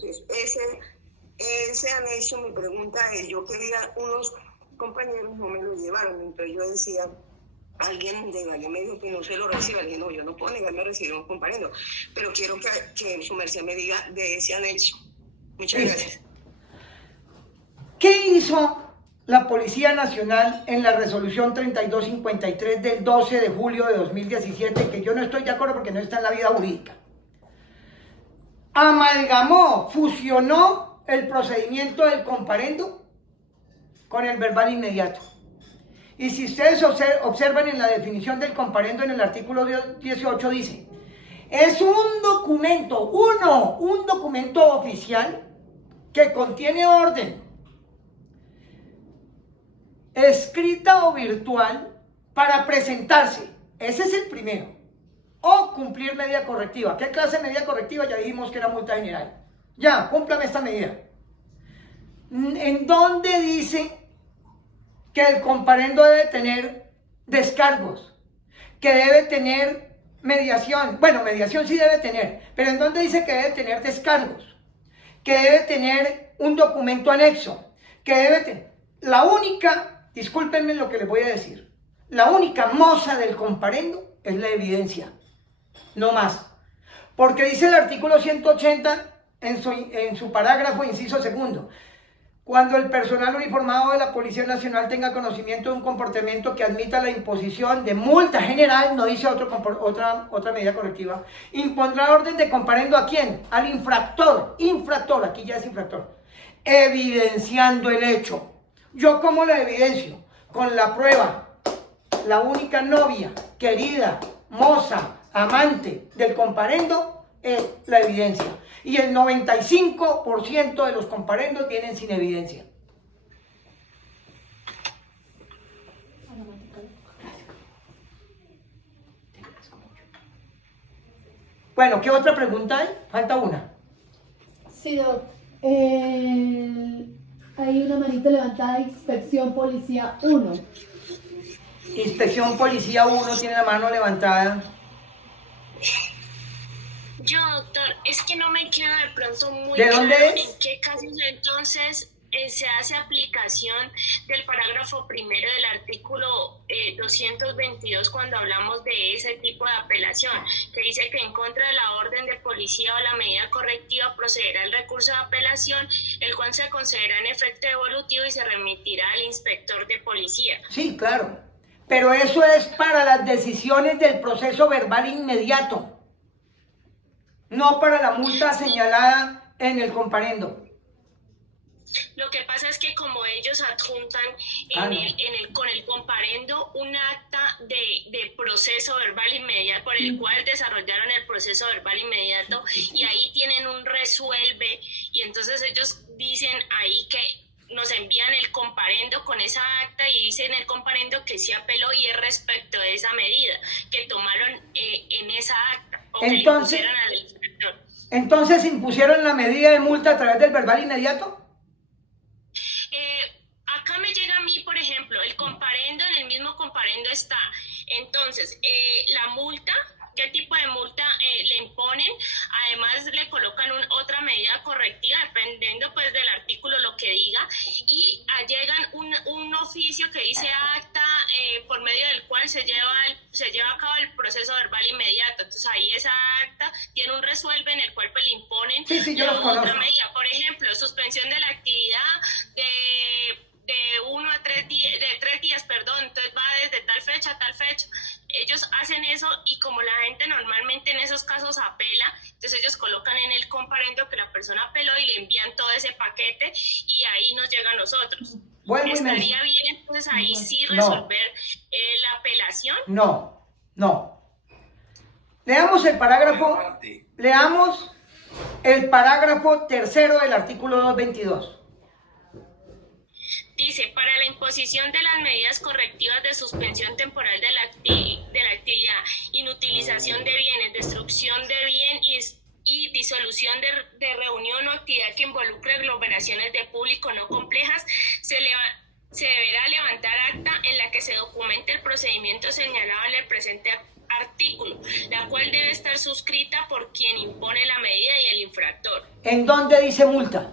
Entonces, ese anexo, mi pregunta es, yo quería, unos compañeros no me lo llevaron, entonces yo decía, alguien de Valle me dijo que no se lo reciba. Le dije, no, yo no puedo negarme a recibir un compañero, pero quiero que su merced me diga de ese anexo. Muchas gracias. ¿Qué hizo la Policía Nacional en la resolución 3253 del 12 de julio de 2017? Que yo no estoy de acuerdo porque no está en la vida jurídica. Amalgamó, fusionó el procedimiento del comparendo con el verbal inmediato. Y si ustedes observan en la definición del comparendo en el artículo 18 dice, es un documento, un documento oficial que contiene orden, escrita o virtual, para presentarse. Ese es el primero. O cumplir medida correctiva. ¿Qué clase de medida correctiva? Ya dijimos que era multa general. Ya, cúmplame esta medida. ¿En dónde dice que el comparendo debe tener descargos? Que debe tener mediación. Bueno, mediación sí debe tener, pero ¿en dónde dice que debe tener descargos? Que debe tener un documento anexo. Que debe tener... La única, discúlpenme lo que les voy a decir, la única moza del comparendo es la evidencia. No más. Porque dice el artículo 180 en su parágrafo, inciso segundo, cuando el personal uniformado de la Policía Nacional tenga conocimiento de un comportamiento que admita la imposición de multa general, no dice otra medida correctiva, impondrá orden de comparendo ¿a quién? Al infractor, aquí ya es infractor, evidenciando el hecho. ¿Yo cómo lo evidencio? Con la prueba. La única novia, querida, moza, amante del comparendo es la evidencia. Y el 95% de los comparendos vienen sin evidencia. Bueno, ¿qué otra pregunta hay? Falta una. Sí, doc. Hay una manita levantada, Inspección Policía 1. Inspección Policía 1 tiene la mano levantada. Yo, doctor, es que no me queda de pronto muy ¿De dónde claro es? en qué casos entonces se hace aplicación del parágrafo primero del artículo 222 cuando hablamos de ese tipo de apelación, que dice que en contra de la orden de policía o la medida correctiva procederá el recurso de apelación, el cual se concederá en efecto devolutivo y se remitirá al inspector de policía. Sí, claro. Pero eso es para las decisiones del proceso verbal inmediato, no para la multa señalada en el comparendo. Lo que pasa es que como ellos adjuntan con el comparendo un acta de proceso verbal inmediato por el cual desarrollaron el proceso verbal inmediato y ahí tienen un resuelve y entonces ellos dicen ahí que nos envían el comparendo con esa acta y dicen el comparendo que se apeló y es respecto de esa medida que tomaron en esa acta o que le impusieron al inspector. Entonces, ¿impusieron la medida de multa a través del verbal inmediato? Acá me llega a mí, por ejemplo, el comparendo, en el mismo comparendo está. Entonces, la multa, ¿qué tipo de multa le imponen? Además, le colocan otra medida correctiva, dependiendo pues del artículo lo que diga, y allegan un oficio que dice acta por medio del cual se lleva a cabo el proceso verbal inmediato. Entonces, ahí esa acta tiene un resuelve en el cual pues, le imponen otra medida. Por ejemplo, suspensión de la actividad de 1 a 3 días, entonces va desde tal fecha a tal fecha. Ellos hacen eso y como la gente normalmente en esos casos apela, entonces ellos colocan en el comparendo que la persona apeló y le envían todo ese paquete y ahí nos llega a nosotros. ¿Estaría bien entonces ahí sí resolver la apelación? No. Leamos el parágrafo tercero del artículo 222. Dice, para la imposición de las medidas correctivas de suspensión temporal de la actividad, inutilización de bienes, destrucción de bien y disolución de reunión o actividad que involucre aglomeraciones de público no complejas, se deberá levantar acta en la que se documente el procedimiento señalado en el presente artículo, la cual debe estar suscrita por quien impone la medida y el infractor. ¿En dónde dice multa?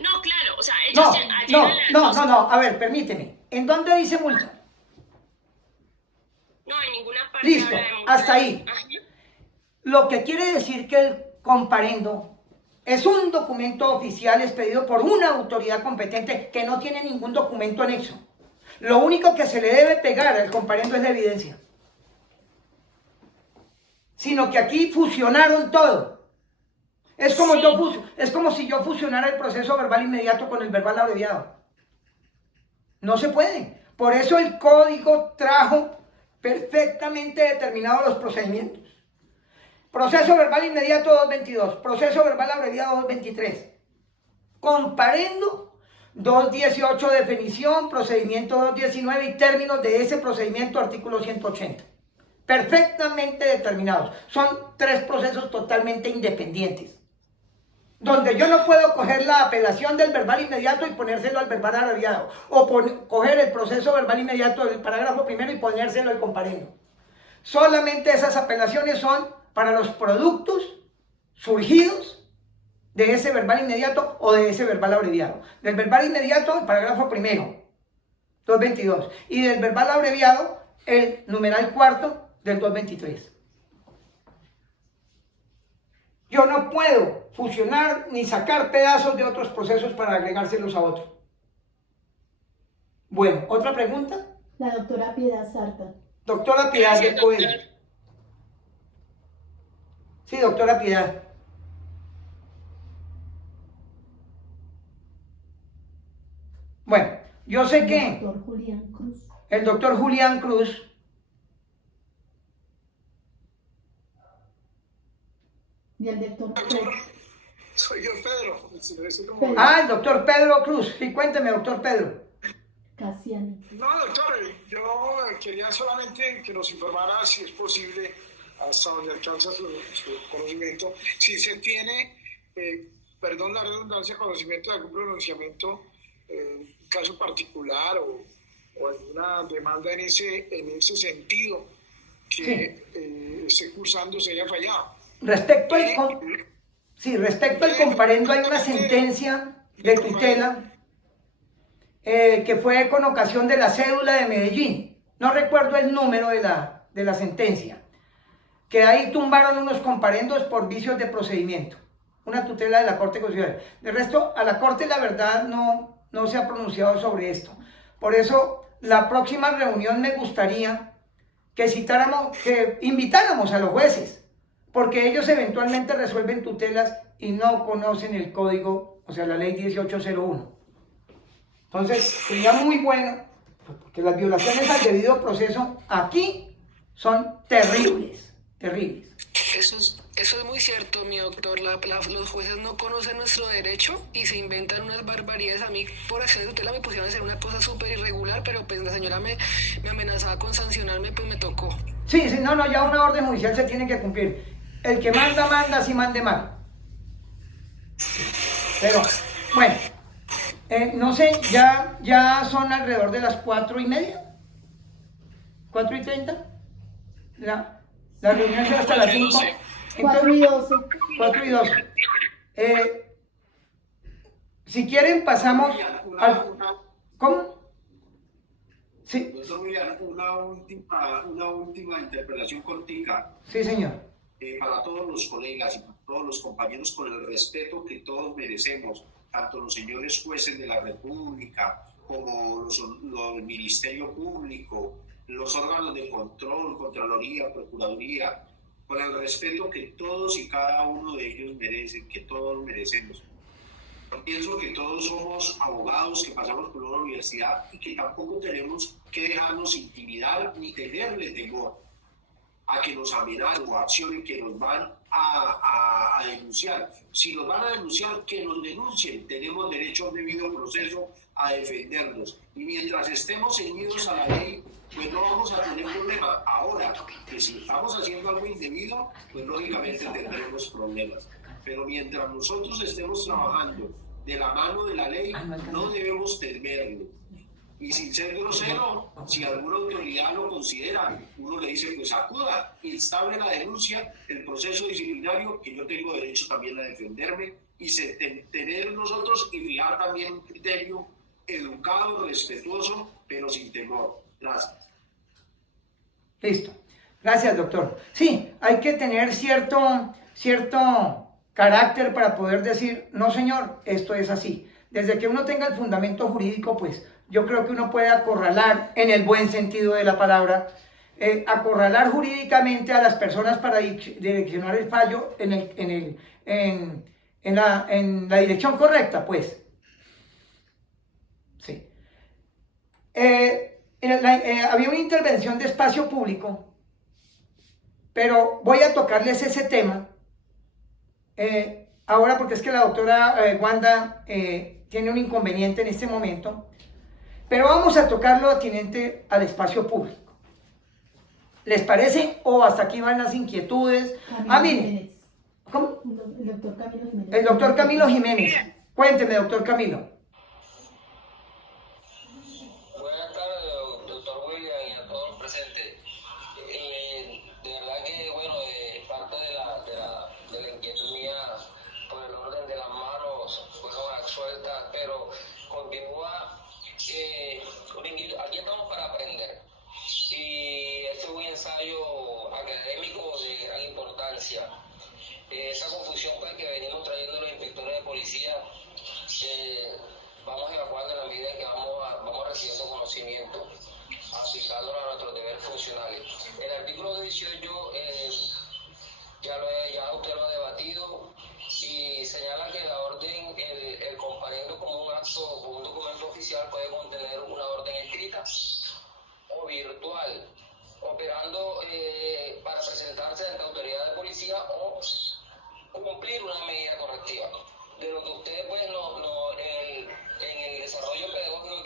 No, claro, o sea, ellos No, a ver, permíteme. ¿En dónde dice multa? No, en ninguna parte. Listo, habla de multa. hasta ahí. Ajá. Lo que quiere decir que el comparendo es un documento oficial expedido por una autoridad competente que no tiene ningún documento anexo. Lo único que se le debe pegar al comparendo es la evidencia. Sino que aquí fusionaron todo. Es como, es como si yo fusionara el proceso verbal inmediato con el verbal abreviado. No se puede. Por eso el código trajo perfectamente determinados los procedimientos. Proceso verbal inmediato 222, proceso verbal abreviado 223. Comparendo 218, definición, procedimiento 219 y términos de ese procedimiento, artículo 180. Perfectamente determinados. Son 3 procesos totalmente independientes. Donde yo no puedo coger la apelación del verbal inmediato y ponérselo al verbal abreviado. O coger el proceso verbal inmediato del parágrafo primero y ponérselo al comparendo. Solamente esas apelaciones son para los productos surgidos de ese verbal inmediato o de ese verbal abreviado. Del verbal inmediato, el parágrafo primero, 222. Y del verbal abreviado, el numeral cuarto del 223. Yo no puedo fusionar ni sacar pedazos de otros procesos para agregárselos a otros. Bueno, ¿otra pregunta? La doctora Piedad Sarta. Doctora Piedad del Coelho. Sí, doctora Piedad. Bueno, yo sé que El doctor Julián Cruz. el doctor Julián Cruz Y el doctor Pedro. Soy yo, Pedro. el doctor Pedro Cruz. Sí, cuénteme, doctor Pedro. Casiano. No, doctor, yo quería solamente que nos informara, si es posible, hasta donde alcanza su conocimiento, si se tiene, perdón la redundancia, conocimiento de algún pronunciamiento, caso particular o alguna demanda en ese sentido que esté cursando se haya fallado. Respecto al comparendo, hay una sentencia de tutela que fue con ocasión de la cédula de Medellín. No recuerdo el número de la sentencia. Que ahí tumbaron unos comparendos por vicios de procedimiento. Una tutela de la Corte Constitucional. De resto, a la Corte la verdad no se ha pronunciado sobre esto. Por eso, la próxima reunión me gustaría que invitáramos a los jueces, porque ellos eventualmente resuelven tutelas y no conocen el código, o sea, la ley 1801. Entonces, sería muy bueno, porque las violaciones al debido proceso aquí son terribles, terribles. Eso es muy cierto, mi doctor. Los jueces no conocen nuestro derecho y se inventan unas barbaridades. A mí, por acción de tutela, me pusieron a hacer una cosa súper irregular, pero pues la señora me amenazaba con sancionarme, pues me tocó. Sí, no, ya una orden judicial se tiene que cumplir. El que manda, así mande mal. Pero, bueno, no sé, ya son alrededor de las 4:30, 4:30. La reunión será hasta las 5. 4:12. 4:12. Si quieren, pasamos al... ¿Cómo? Sí. Doctor William, una última interpelación cortica. Sí, señor. Para todos los colegas y para todos los compañeros, con el respeto que todos merecemos, tanto los señores jueces de la República como el Ministerio Público, los órganos de control, Contraloría, Procuraduría, con el respeto que todos y cada uno de ellos merecen, que todos merecemos. Yo pienso que todos somos abogados que pasamos por una universidad y que tampoco tenemos que dejarnos intimidar ni tenerle temor a que nos amenacen o accionen que nos van a denunciar. Si nos van a denunciar, que nos denuncien. Tenemos derecho a un debido proceso, a defendernos. Y mientras estemos ceñidos a la ley, pues no vamos a tener problema. Ahora, que si estamos haciendo algo indebido, pues lógicamente tendremos problemas. Pero mientras nosotros estemos trabajando de la mano de la ley, no debemos temerlo. Y sin ser grosero, si alguna autoridad lo considera, uno le dice, pues acuda, instable la denuncia, el proceso disciplinario, que yo tengo derecho también a defenderme, y tener nosotros y fijar también un criterio educado, respetuoso, pero sin temor. Gracias. Listo. Gracias, doctor. Sí, hay que tener cierto carácter para poder decir, no señor, esto es así. Desde que uno tenga el fundamento jurídico, pues yo creo que uno puede acorralar, en el buen sentido de la palabra, acorralar jurídicamente a las personas para direccionar el fallo en la dirección correcta, pues. Sí. Había una intervención de espacio público, pero voy a tocarles ese tema ahora porque es que la doctora Wanda tiene un inconveniente en este momento, pero vamos a tocarlo atinente al espacio público. ¿Les parece? ¿O hasta aquí van las inquietudes? Miren. ¿Cómo? El doctor Camilo Jiménez. El doctor Camilo Jiménez. Cuénteme, doctor Camilo. Buenas tardes, doctor William, y a todos los presentes. De verdad que, bueno, parte de la inquietud mía por el orden de las manos fueron absueltas, pero continúa. Aquí estamos para aprender. Y este es un ensayo académico de gran importancia. Esa confusión pues, que venimos trayendo los inspectores de policía, vamos evacuando en la medida en que vamos recibiendo conocimiento, aplicándolo a nuestros deberes funcionales. El artículo 18 ya usted lo ha debatido y señala que la orden, el comparendo como un acto o un documento oficial puede contener una orden escrita o virtual, operando para presentarse ante autoridad de policía o cumplir una medida correctiva. De lo que ustedes pues en el desarrollo pedagógico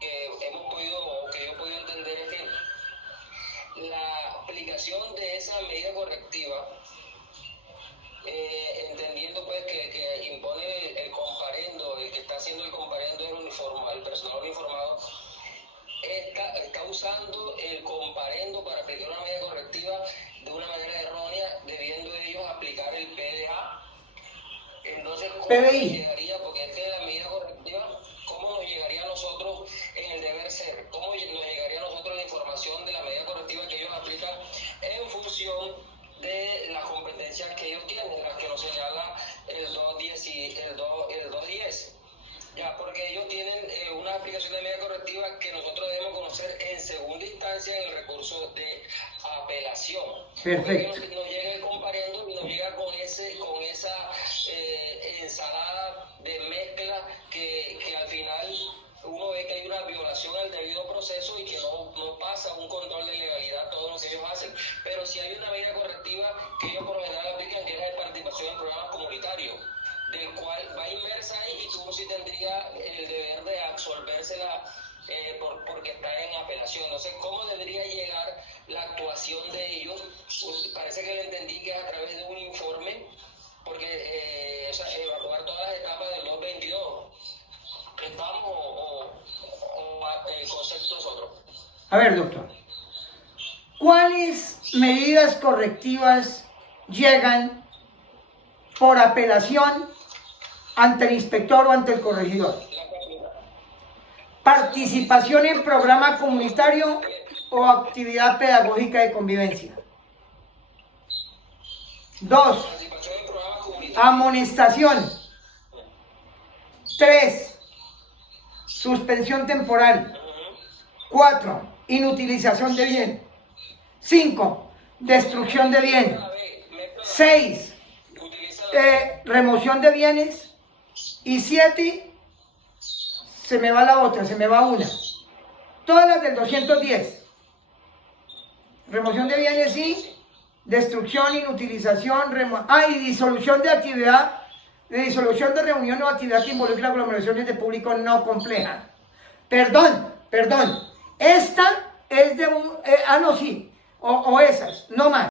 que hemos podido o que yo he podido entender es que la aplicación de esa medida correctiva, entendiendo pues que impone el comparendo, el que está haciendo el comparendo el personal uniformado, está usando el comparendo para aplicar una medida correctiva de una manera errónea, debiendo ellos aplicar el PDA. Entonces, ¿cómo nos llegaría? Porque es que la medida correctiva, ¿cómo nos llegaría a nosotros en el deber ser? ¿Cómo nos llegaría a nosotros la información de la medida correctiva que ellos aplican en función de las competencias que ellos tienen, las que nos señala el 210 y el 210? Ya, porque ellos tienen una aplicación de medida correctiva que nosotros debemos conocer en segunda instancia en el recurso de apelación. Perfecto. Porque nos llega el comparendo y nos llega con esa ensalada de mezcla que al final uno ve que hay una violación al debido proceso y que no pasa un control de legalidad todo lo que ellos hacen. Pero si hay una medida correctiva que ellos por lo general aplican, que es la de participación en programas comunitarios, del cual va inmersa ahí y tú sí tendría el deber de absolvérsela porque está en apelación. No sé cómo debería llegar la actuación de ellos. Parece que le entendí que es a través de un informe, porque evaluar todas las etapas del 222. ¿Estamos o el concepto es otro? A ver, doctor. ¿Cuáles medidas correctivas llegan por apelación ante el inspector o ante el corregidor? Participación en programa comunitario o actividad pedagógica de convivencia. 2. Amonestación. 3. Suspensión temporal. 4. Inutilización de bien. 5. Destrucción de bien. 6. Remoción de bienes. Y 7, se me va la otra, se me va una. Todas las del 210. Remoción de bienes y destrucción, inutilización, y disolución de actividad, de disolución de reunión o actividad que involucra aglomeraciones de público no compleja. Perdón. Esta es de un... no, sí. O esas, no más.